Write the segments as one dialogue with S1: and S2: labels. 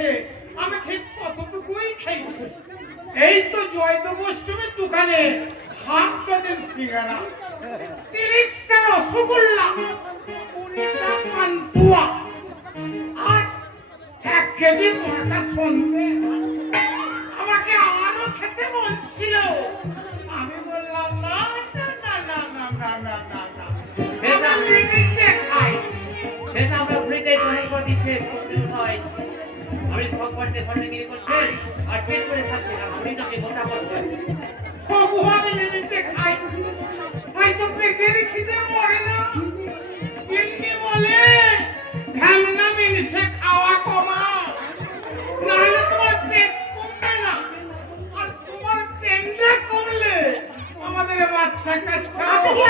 S1: আছে
S2: আমি ঠিক কতটুকুই খেয়েছি এই তো জয়দবষ্টমীর দোকানে হাফ ডজন সিঙ্গারা।
S3: Sandal.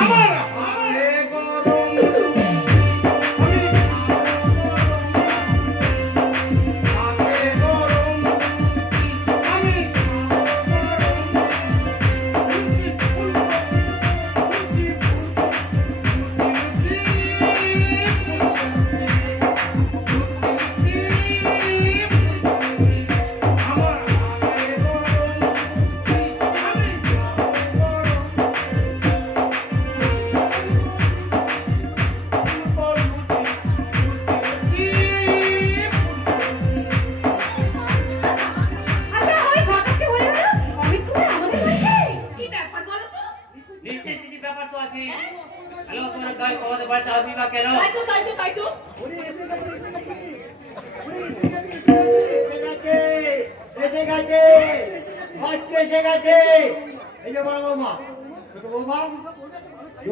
S3: আমার
S2: হাতে গরম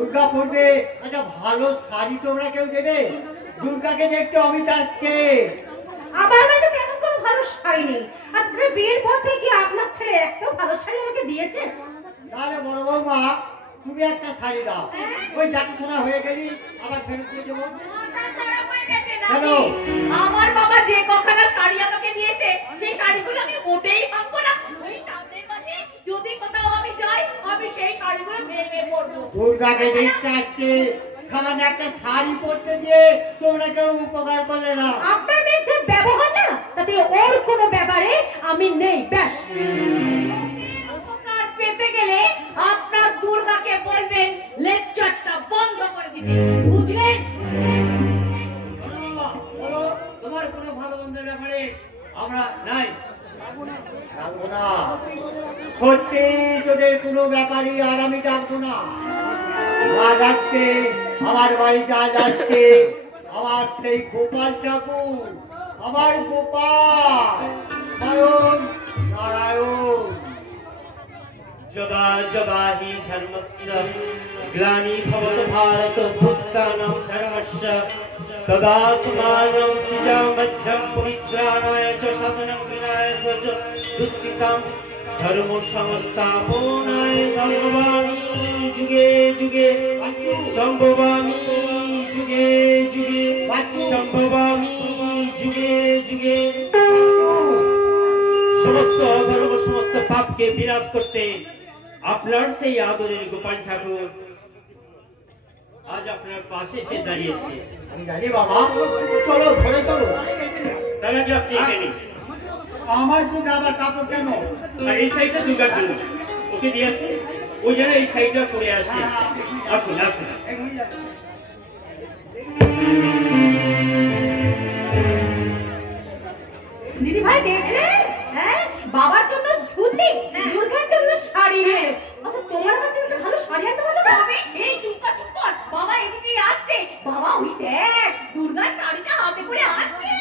S4: দুর্গা পড়বে। একটা ভালো শাড়ি তোমরা কেউ দেবে? দুর্গাকে দেখতে অমিত আসছে।
S1: আমার বাড়িতে তেমন কোনো ভালো শাড়ি নেই। আর বিয়ের পর থেকে আপনার ছেলে একটা ভালো শাড়ি আমাকে দিয়েছে।
S4: তাহলে বড় বৌমা তুমি একটা শাড়ি দাও। হ্যাঁ? ওই দেখাশোনা হয়ে গেলি আবার ফেরত দিয়ে দেবো।
S1: হ্যালো আমার বাবা যে কখানা শাড়ি আমাকে দিয়েছে সেই শাড়িগুলো আমি মোটেই ভাঙবো না। ওই সামনে যদি কোথাও আমি যাই আমি সেই
S5: শাড়িগুলো ভেঙে পড়ব
S4: দুর্গাকে দেখতে সামান্য একটা শাড়ি দিয়ে তোমরা কেউ উপকার করলে না।
S5: আপনার মেয়ের ব্যবহার না তাতে ওর কোনো ব্যাপারে আমি নেই ব্যাস। উপকার পেতে গেলে আপনার দুর্গাকে বলবেন লেকচারটা বন্ধ করে দিতে। বুঝলেন?
S2: তোমার কোনো ভালো বন্ধের ব্যাপারে আমরা নাই।
S4: ডাকবো না সত্যি তোদের কোনো
S6: গ্লানি ভবতু ভারত ভূতানাং ধর্মস্য। তদাত্মাनं সৃজামধ্যম পরিত্রাণায় চ সাধनं বিনায় চ দুষ্কৃতাং ধর্ম সংস্থাপনায় সম্ভবামি যুগে যুগে সম্ভবামি যুগে যুগে সম্ভবামি যুগে যুগে সমস্ত অধর্ম সমস্ত পাপকে বিনাশ করতে আপনার সেই আদরের গোপাল ঠাকুর আজ আপনার পাশে এসে দাঁড়িয়েছে।
S4: আমি জানি বাবা চলো ঘরে চলো।
S6: আগে আপনি
S4: আমার দুটো আবার কাপড় কেন?
S6: আর এই সাইডটা দুর্গার জন্য ওকে দিয়ে আসুন ওই জন্য এই সাইডটা পরে আসে। আসুন আসুন।
S5: দিদি ভাই দেখলেন হ্যাঁ? বাবার জন্য ধুতি দুর্গার জন্য শাড়ি এলো। আচ্ছা তোমার জন্য একটা ভালো শাড়ি আনতে পারল না এই চুপকা চুপ কর। বাবা এদিকেই আসছে। বাবা ওই দেখ দুর্গার শাড়িটা হাতে করে আসছে।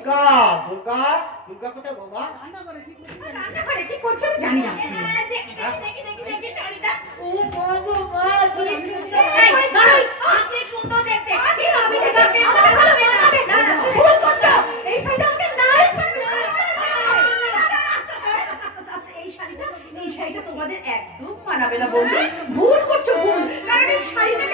S4: দুর্গা দুর্গা দুর্গা কোথায় বাবা
S5: রান্না করে কি করছে আমি জানি না। দেখি দেখি দেখি দেখি দেখি শাড়িটা। ও মা গো মা কি সুন্দর এই দাঁড়াই আপনি সুন্দর দেখতে। আমি আমি দেখতে আমাকে ভালো মেয়ে না না ভুল করছ। এই শাড়িটা আমাকে নাইস এই শাড়িটা তোমাদের একদম মানাবে না বৌদি ভুল করছ ভুল। কারণ এই শাড়িটা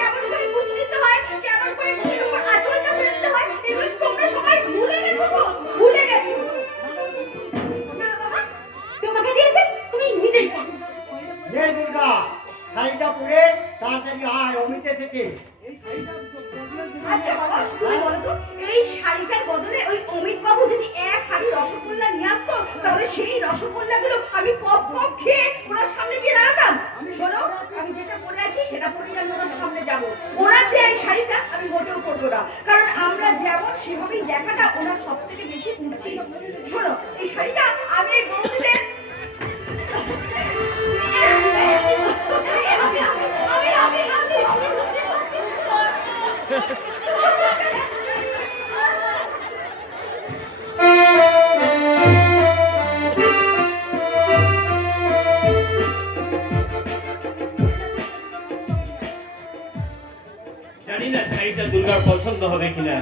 S6: পছন্দ হবে কিনা?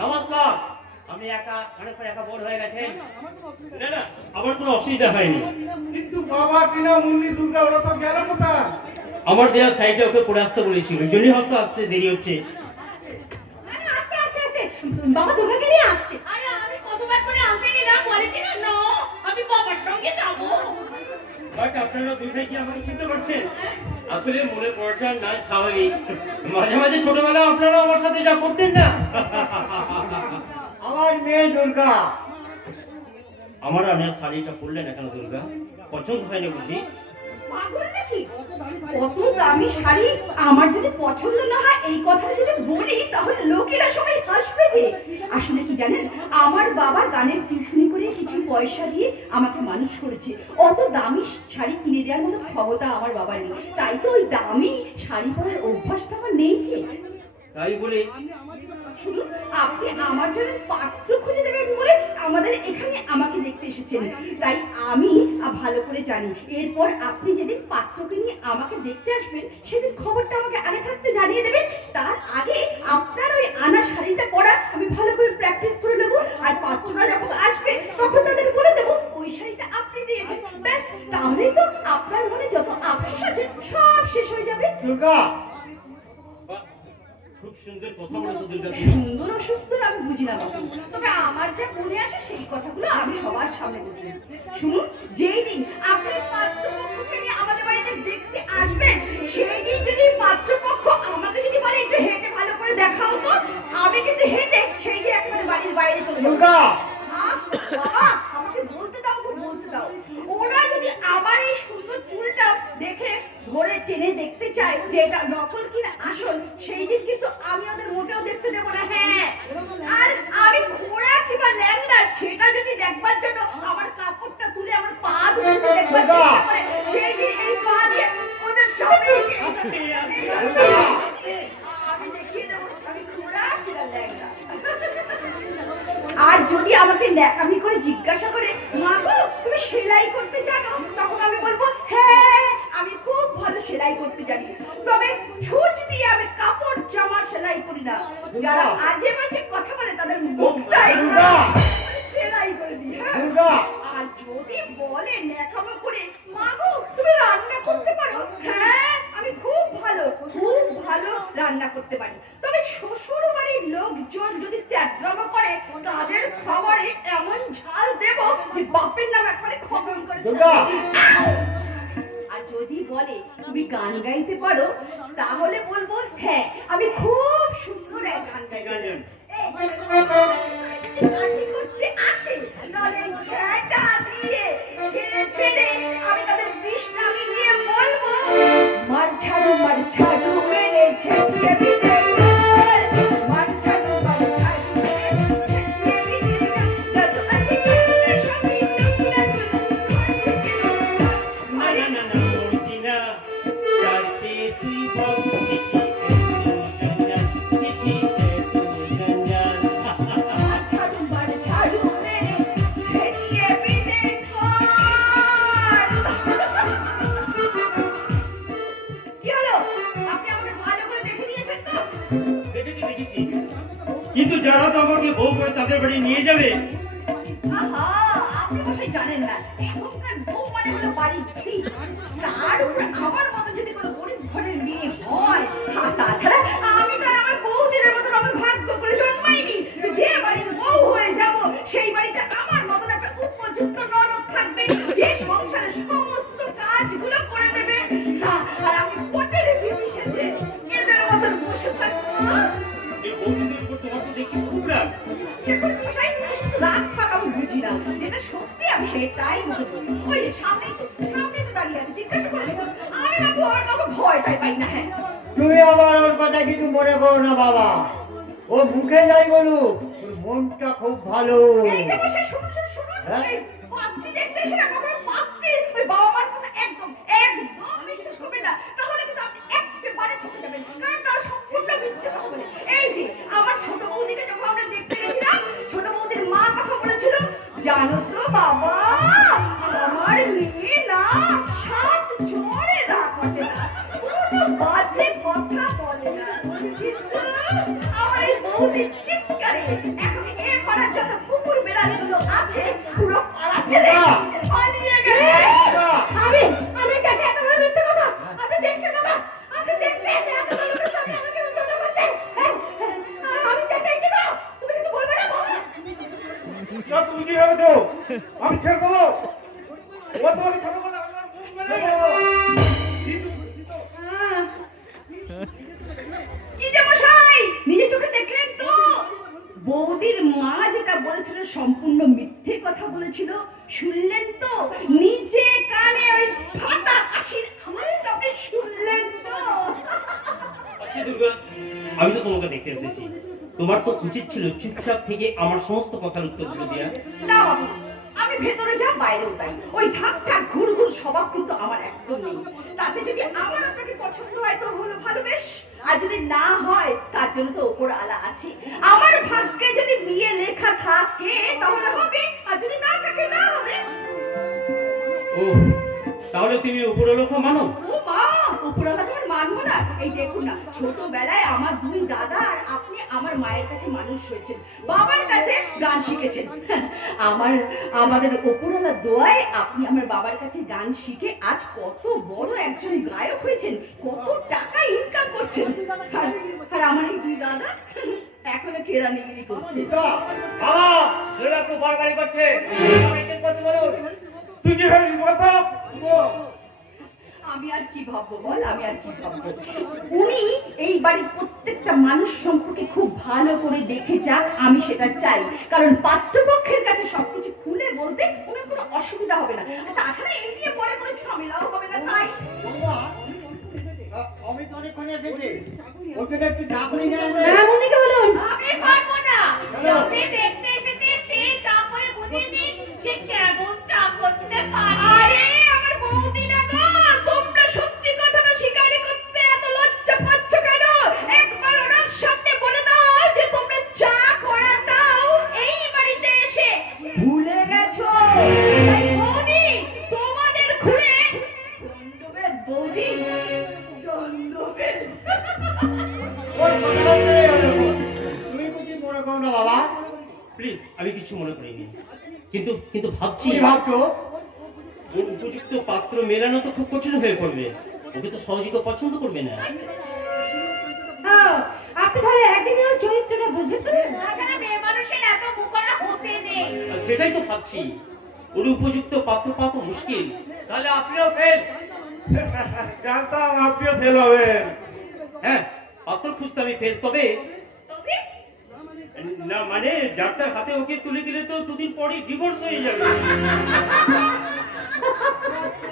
S2: নমস্কার। আমি একা অনেক একা বোর হয়ে গেছেন।
S6: না না আমার কোনো অসুবিধা হয়নি।
S3: কিন্তু বাবা টিনা মুন্নি দুর্গা ওরা সব গেল কোথায়?
S6: আমার দেওয়া শাড়িটা ওকে পরে আসতে বলেছিল। জলি হস্তে আসতে দেরি হচ্ছে।
S5: বাবা দুর্গাকে নিয়ে আসছে? আরে আমি কতবার করে আনতে গেলাম বলে কিনা না আমি বাবার সঙ্গে যাব।
S6: বাট আপনারা দুই ভাই কি আমাকে চিনতে পারছেন? আসলে মনে পড়াটা না স্বাভাবিক। মাঝে মাঝে ছোটবেলা আপনারা আমার সাথে যা করতেন না?
S4: আমার মেয়ে দুর্গা।
S6: আমার আপনার শাড়িটা পরলেন না কেন দুর্গা। পছন্দ হয়নি বুঝি?
S7: পাগল নাকি? কত দামি শাড়ি। আমার যদি পছন্দ না হয় এই কথাটা যদি বলি তাহলে লোকেরা সবাই হাসবে যে। আসলে কি জানেন আমার বাবা গানের টিউশনি করে কিছু পয়সা দিয়ে আমাকে মানুষ করেছে। অত দামি শাড়ি কিনে দেওয়ার মতো ক্ষমতা আমার বাবার নেই। তাই তো ওই দামি শাড়ি পরার অভ্যাসটা আমার নেই যে।
S6: তাই বলে
S7: শুনুন, আপনি আমার জন্য পাত্র খুঁজে দেবেন বলে আমাদের এখানে আমাকে দেখতে এসেছেন। তাই আমি ভালো করে জানি। এরপর আপনি যেদিন পাত্রকে নিয়ে আমাকে দেখতে আসবেন, সেদিন খবরটা আমাকে আগে থাকতে জানিয়ে দেবেন। তার আগে আপনার ওই আনা শাড়িটা পরা আমি ভালো করে প্র্যাকটিস করে নেব। আর পাত্ররা যখন আসবে, তখন তাদের বলে দেবো, ওই শাড়িটা আপনি দিয়েছেন। ব্যাস, তাহলেই তো আপনার মনে যত আফসোস আছে, সব শেষ হয়ে যাবে।
S4: দুর্গা
S6: সুন্দর
S7: অসুন্দর আমি বুঝি না তবে আমার যা মনে আসে সেই কথাগুলো আমি সবার সামনে বলি শুনুন যেই দিন আপনি পাত্রপক্ষকে নিয়ে আমাদের বাড়িতে দেখতে আসবেন সেই দিন যদি পাত্রপক্ষ আমাকে যদি বলে একটু হেঁটে ভালো করে দেখাও তো আমি কিন্তু হেঁটে সেই দিন একবার বাড়ির বাইরে চলে যাব। দেখে ধরে টেনে দেখতে চাই যে এটা নকল কিনা আসল সেই দিন কিন্তু আমি ওদের মোটেও দেখতে দেবো না। হ্যাঁ আর আমি ঘোড়া কিংবা ল্যাংড়া সেটা যদি দেখবার জন্য আমার কাপড়টা তুলে আমার পা দুটো দেখবার চেষ্টা করে সেই দিন এই পা দিয়ে ওদের সামনে আমি দেখিয়ে দেবো আমি ঘোড়া কিনা ল্যাংড়া। আর যদি আমাকে ন্যাকামি করে জিজ্ঞাসা করে মা গো তুমি সেলাই করতে জানো? তখন আমি বলব হ্যাঁ আমি খুব ভালো সেলাই করতে জানি। তবে ছুঁচ দিয়ে আমি কাপড় জামা সেলাই করি না। যারা আজে বাজে কথা বলে তাদের মুখটাই সেলাই করে দিই হ্যাঁ? আর যদি বলে ন্যাকামো করে মা গো তুমি রান্না করতে পারো? হ্যাঁ আমি খুব ভালো খুব ভালো রান্না করতে পারি। তবে শ্বশুর বাড়ির লোকজন যদি ত্যাদ্রামা করে তাদের খাবারে এমন ঝাল দেব যে বাপের নাম একবারে খগন করে যদি বলে তুমি গান গাইতে পারো তাহলে বলব হ্যাঁ আমি খুব সুন্দর এক গান গাইতে করতে আসে নলে দিয়ে ছেড়ে ছেড়ে আমি তাদের বিষ্ণামি নিয়ে বলব মার ছাড়ু মার ছাড়ু মেরে দিতে বসে থাকব
S6: এই বৌদিদের উপর তোমার তো দেখছি খুব রাগ।
S7: এখন মশাই রাগ ফাঁক বুঝি না। যেটা সত্যি আমি সেটাই বলব ওই যে সামনেই তো তো দাঁড়িয়ে আছে জিজ্ঞাসা করে দেখুন। আমি না তো আর কাউকে ভয়টাই পাই না হ্যাঁ?
S4: তুমি আমার ওর কথা কিছু মনে করো না বাবা। ও মুখে যাই বলুক মনটা খুব ভালো।
S7: এই যে মশাই শুনুন শুনুন শুনুন।
S4: হ্যাঁ?
S7: পাত্রী দেখতে এসে না কখনো পাত্রী ওই বাবা মার কথা একদম একদম বিশ্বাস করবেন না তাহলে কিন্তু আপনি একেবারে ঠকে যাবেন কারণ তারা সম্পূর্ণ মিথ্যে কথা বলে এই যে আমার ছোট বৌদিকে যখন আমরা দেখতে গেছিলাম ছোট বৌদির মা কথা বলেছিল জানো তো বাবা আমার মেয়ে না সাত ঝড়ে রাগ করে কোনো বাজে কথা বলে না। আমার এই বৌদির চিৎকারে এখন এ পাড়ার যত কুকুর বেড়ালগুলো আছে পুরো পাড়া ছেড়ে পালিয়ে
S6: আমার সমস্ত কথার উত্তরগুলো দেওয়া
S7: না বাবু আমি ভেতরে যা বাইরেও তাই। ওই ঠাক ঠাক ঘুর ঘুর স্বভাব কিন্তু আমার একদম নেই। তাতে যদি আমার আপনাকে পছন্দ হয় তো হলো ভালো বেশ। আর যদি না হয় তার জন্য তো ওপর আলা আছে। আমার ভাগ্যে যদি বিয়ে লেখা থাকে তাহলে হবে। আর যদি না থাকে না হবে।
S6: ও তাহলে তুমি উপরলোক মানো?
S7: উপরালাকে আমি মানবো না? এই দেখুন না ছোটবেলায় আমার দুই দাদা আর আপনি আমার মায়ের কাছে মানুষ হয়েছেন বাবার কাছে গান শিখেছেন। আমার আমাদের উপরালা দোয়ায় আপনি আমার বাবার কাছে গান শিখে আজ কত বড় একজন গায়ক হয়েছেন কত টাকা ইনকাম করছেন। আর আমার এই দুই দাদা এখনও কেরানিগিরি করছে।
S2: বাবা ছেলেরা খুব বাড়াবাড়ি করছে।
S3: তুই কি ভেবেছিস
S7: আমি আর কি ভাববো বল? আমি আর কি ভাববো? উনি এই বাড়ির প্রত্যেকটা মানুষ সম্পর্কে খুব ভালো করে দেখে যাক আমি সেটা চাই। কারণ পাত্রপক্ষের কাছে সবকিছু খুলে বলতে উনার কোনো অসুবিধা হবে না। তাছাড়া এই নিয়ে পরে কোনো ঝামেলাও হবে না তাই।
S4: অমিত অনেকক্ষণ এসেছে। ওকে একটু ডাকুনি
S7: হয়ে
S6: পড়বে ওকে তো সহজে কেউ পছন্দ করবে না।
S7: আপনি তাহলে একদিনই ওর চরিত্রটা বুঝে ফেলেন।
S5: মেয়ে মানুষের এত মুখরা হতে নেই।
S6: সেটাই তো ভাবছি। ওর উপযুক্ত পাত্র পাওয়া তো মুশকিল।
S2: তাহলে আপনিও ফেল
S3: জানতাম আপনিও ফেল হবেন।
S6: হ্যাঁ পাত্র খুঁজতে আমি ফের তবে? না মানে যারটার হাতে ওকে তুলে দিলে তো দুদিন পরেই ডিভোর্স হয়ে যাবে।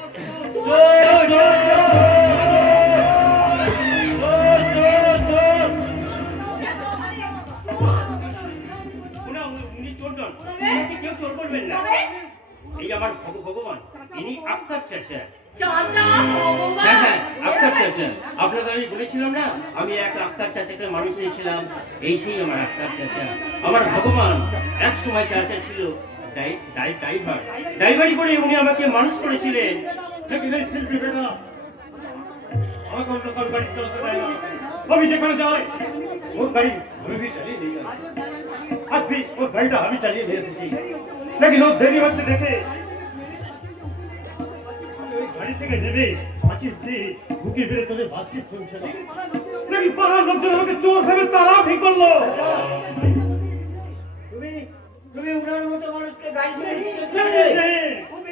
S6: এই আমি বলেছিলাম না আমি এক আক্তার চাচাকে মানুষ নিয়েছিলাম এই সেই আমার আক্তার চাচা আমার ভগবান এক সময় চাচা ছিল ড্রাইভার ড্রাইভারি উনি আমাকে মানুষ করেছিলেন।
S8: নাকি এই শিল্পী বেড়া আমাকে অন্য কারও বাড়ি চলতে দেয় না আমি যেখানে যাই ওর গাড়ি আমি भी চালিয়ে নিয়ে গেছি আজ भी ওর গাড়িটা আমি চালিয়ে নিয়ে এসেছি। নাকি ওর দেরি হচ্ছে দেখে ওই গাড়ি থেকে নেবে পাঁচি উঠে ঢুকে বেড়ে তোদের বাতচিত শুনছে না নাকি পাড়ার লোকজন আমাকে চোর ভেবে তারা ভি করল
S4: তুমি তুমি উড়ার মতো মানুষকে গাড়ি দিয়ে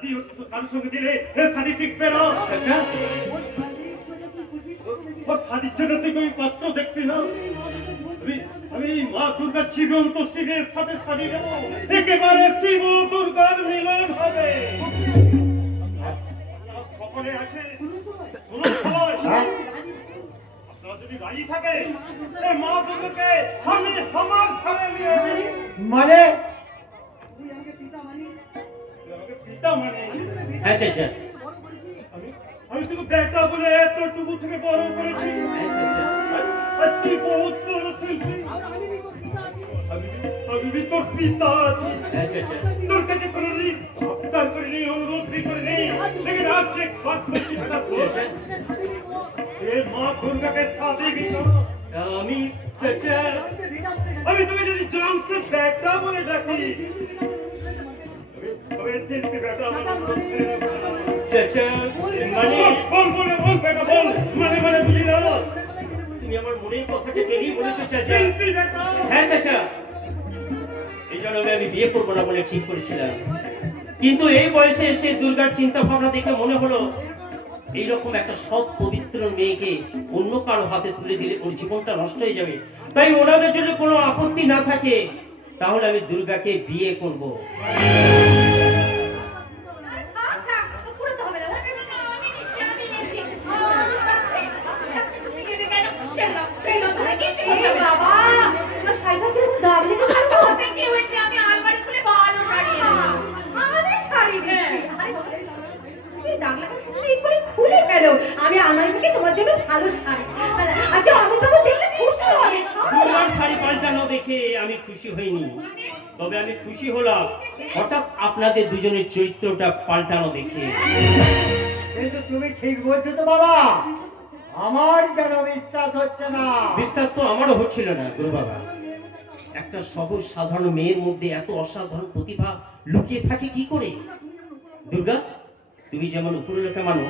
S8: শাদি কারোর সঙ্গে দিলে এ শাদি টিকবে না।
S6: চাচা
S8: ওর শাদির জন্য তুই ওই পাত্র দেখবি না। আমি আমি মা দুর্গা জীবন্ত শিবের সাথে শাদি দেব। একেবারে শিব দুর্গার মিলন হবে। সকলে আছে? শুনুন পিতা মানে
S6: হ্যাঁ চাচা
S8: আমি আমি তোকে বেটা বলে এতটুকু থেকে বড় করেছি
S6: হ্যাঁ চাচা
S8: আর তুই বহুত বড় শিল্পী আমি আমি भी তোর পিতা আছি
S6: হ্যাঁ চাচা
S8: তোর কাছে কোনোদিন আবদার করিনি অনুরোধ भी করিনি लेकिन आज से एक बात বলছি বেটা
S6: চাচা
S8: এ মা দুর্গাকে শাদি भी करो
S6: আমি চাচা
S8: আমি তোকে যদি জান সে বেটা বলে ডাকি
S6: তুমি আমার মনের কথাটা বলেছ চাচা। হ্যাঁ চাচা। এই জন্মে আমি বিয়ে করব না বলে ঠিক করেছিলাম। কিন্তু এই বয়সে এসে দুর্গার চিন্তা ভাবনা দেখে মনে হলো এইরকম একটা সৎ পবিত্র মেয়েকে অন্য কারও হাতে তুলে দিলে ওর জীবনটা নষ্ট হয়ে যাবে। তাই ওনাদের যদি কোনো আপত্তি না থাকে তাহলে আমি দুর্গাকে বিয়ে করব
S5: আরে থাক, থাক, পুরোতে হবে না। ওটা না, আমি নিচ্ছি, আমি নিচ্ছি। আমি থাকতে, থাকতে তুমি নেবে কেন? ছেড়ে দাও, ছেড়ে দাও, তুমি কি ছেড়ে দাও? বাবা,
S7: তোমার শাড়িটা কীরকম দাগ লেগে গেল
S5: ওতে কি হয়েছে? আমি আলমারি খুলে ভালো শাড়ি এনেছি।
S7: আমাদের শাড়ি দিচ্ছে
S5: হ্যাঁ।
S7: আরে তুমি দাগ লাগা এগুলি খুলে ফেল। আমি আলমারি থেকে তোমার জন্য ভালো শাড়ি। আচ্ছা আমি দেখলে খুশি হবে
S6: দুর্গার শাড়ি পাল্টানো দেখে আমি খুশি হইনি। তবে আমি খুশি হলাম হঠাৎ আপনাদের দুজনের চরিত্রটা পাল্টানো দেখে।
S4: কিন্তু তুমি ঠিক বলছো তো বাবা আমার যেন বিশ্বাস হচ্ছে না?
S6: বিশ্বাস তো আমারও হচ্ছিল না গুরু বাবা। একটা সহজ সাধারণ মেয়ের মধ্যে এত অসাধারণ প্রতিভা লুকিয়ে থাকে কি করে? দুর্গা তুমি যেমন উপরে লেখা মানো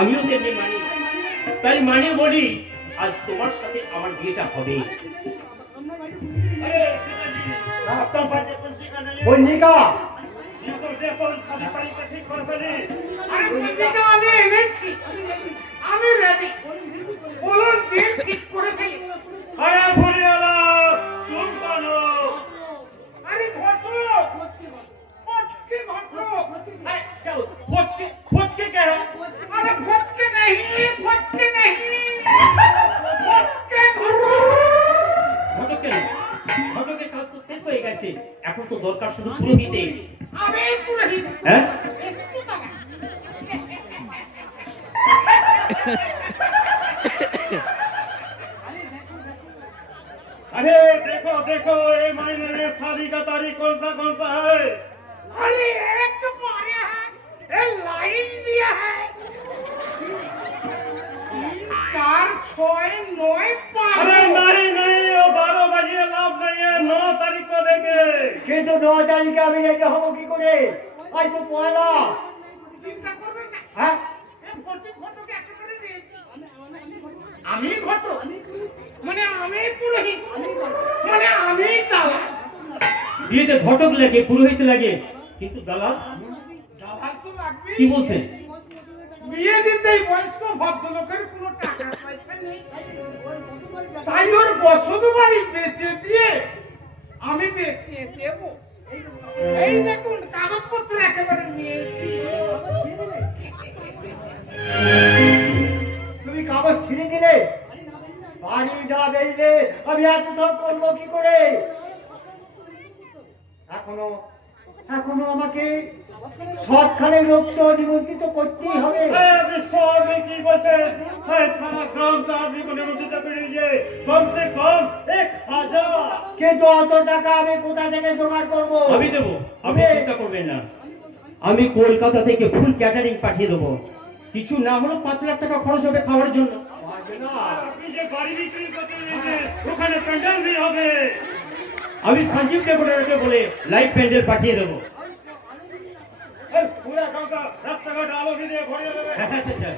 S6: আমিও তেমনি মানি। তাই মানে বলি আজ তোমার সাথে আমার বিয়েটা হবে।
S3: আমি এনেছি। রেডি বলুন দিন ঠিক করে ফেলি। আরে আমি ঘটক মানে আমি পুরোহিত। মানে আমি দালাল।
S6: বিয়েতে ঘটক লাগে পুরোহিত লাগে। কিন্তু দালাল?
S3: দালাল তো লাগবেই।
S6: কি বলছেন
S3: বিয়ে দিতেই বয়স্ক ভদ্রলোকের কোনো টাকা পয়সা নেই। তাই ওর বসত বাড়ি বেচে দিয়ে আমি বেচে দেব। এই দেখুন কাগজপত্র একেবারে নিয়ে
S4: তুমি কাগজ ছিঁড়ে দিলে? বাড়ি না বেরিলে আমি এত করব কি করে? এখনও এখনও আমাকে সৎখানে নিমন্ত্রিত করতেই হবে।
S8: কি বলছে? কমসে কম এক হাজার।
S4: কিন্তু অত টাকা আমি কোথা থেকে জোগাড় করব?
S6: আমি দেবো আপনি চিন্তা করবেন না। আমি কলকাতা থেকে ফুল ক্যাটারিং পাঠিয়ে দেবো। কিছু না হলো পাঁচ লাখ টাকা খরচ হবে খাওয়ার জন্য। আমি সঞ্জীব ডেপুটারকে বলে লাইফ প্যান্ডেল পাঠিয়ে দেবো।
S8: হ্যাঁ,
S6: হ্যাঁ, আচ্ছা, আচ্ছা।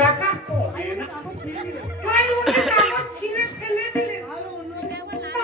S4: টাকা
S3: ছিঁড়ে ফেলে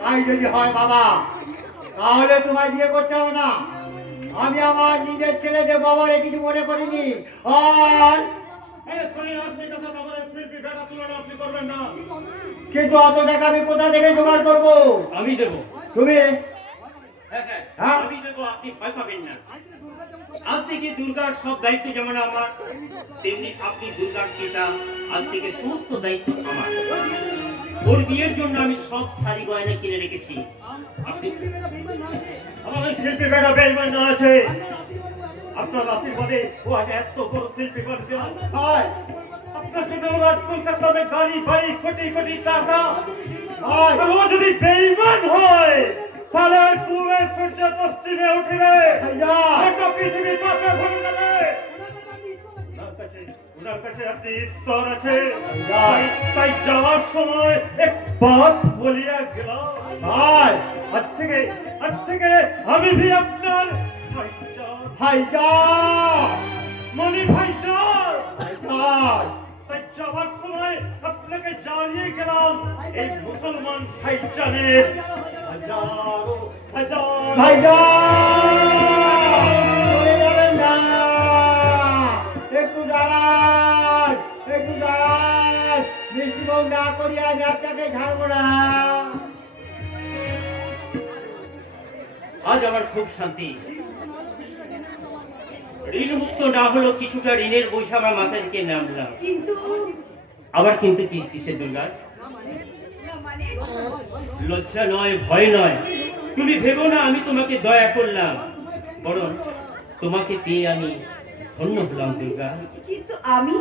S7: তাই
S4: যদি হয় বাবা তাহলে তোমায় বিয়ে করতে হবে না। আমি আমার নিজের কিছু মনে করিনি। আর কিন্তু অত টাকা আমি কোথা থেকে জোগাড় করব?
S6: আমি দেব।
S4: তুমি?
S6: হ্যাঁ, হ্যাঁ,
S4: হ্যাঁ?
S6: আমি দেবো আপনি ভয় পাবেন না। আজ থেকে দুর্গার সব দায়িত্ব যেমন আমার তেমনি আপনি দুর্গার পিতা আজ থেকে সমস্ত দায়িত্ব আমার। ওর বিয়ের জন্য আমি সব শাড়ি গয়না কিনে রেখেছি। আপনি
S8: আমাদের শিল্পী না আছে। আপনার আশীর্বাদে ও আজ এত বড় শিল্পী
S4: হয়।
S8: আপনার জন্য কলকাতা में গাড়ি বাড়ি কোটি কোটি টাকা
S4: হয়।
S8: আর ও যদি বেইমান হয় তাহলে সূর্য পশ্চিমে উঠবে।
S4: ভাইয়া।
S8: গোটা পৃথিবী পাপে ভরে যাবে ওনার কাছে কাছে আপনি ঈশ্বর আছে। তাই- যাওয়ার সময় এক বাত বলিয়া গেলাম।
S4: হয়
S8: আজ থেকে আজ থেকে আমি ভি আপনার ভাইজান। মনি ভাইজান
S4: ভাইজান
S8: তাই যাওয়ার সময় আপনাকে জানিয়ে গেলাম, এই মুসলমান ভাইজানের হাজারো হাজার
S4: ভাইজান মিষ্টি ভোগ না করিয়া আমি আপনাকে ছাড়বো না।
S6: আজ আমার খুব শান্তি। ঋণ মুক্ত না হলো কিছুটা ঋণের আমার মাথা থেকে নামলাম।
S7: কিন্তু
S6: আবার কিন্তু কি কিসে দুর্গা লজ্জা নয় ভয় নয়। তুমি ভেবো না আমি তোমাকে দয়া করলাম। বরং তোমাকে পেয়ে আমি ধন্য হলাম দুর্গা।
S7: কিন্তু আমি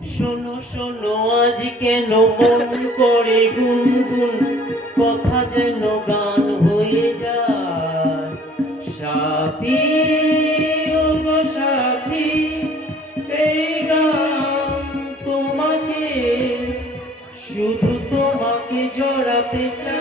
S6: শোনো শোনো আজ কেন মন করে গুনগুন, কথা যেন গান হয়ে যায়। সাথী শুধু তোমাকে জড়াতে চায়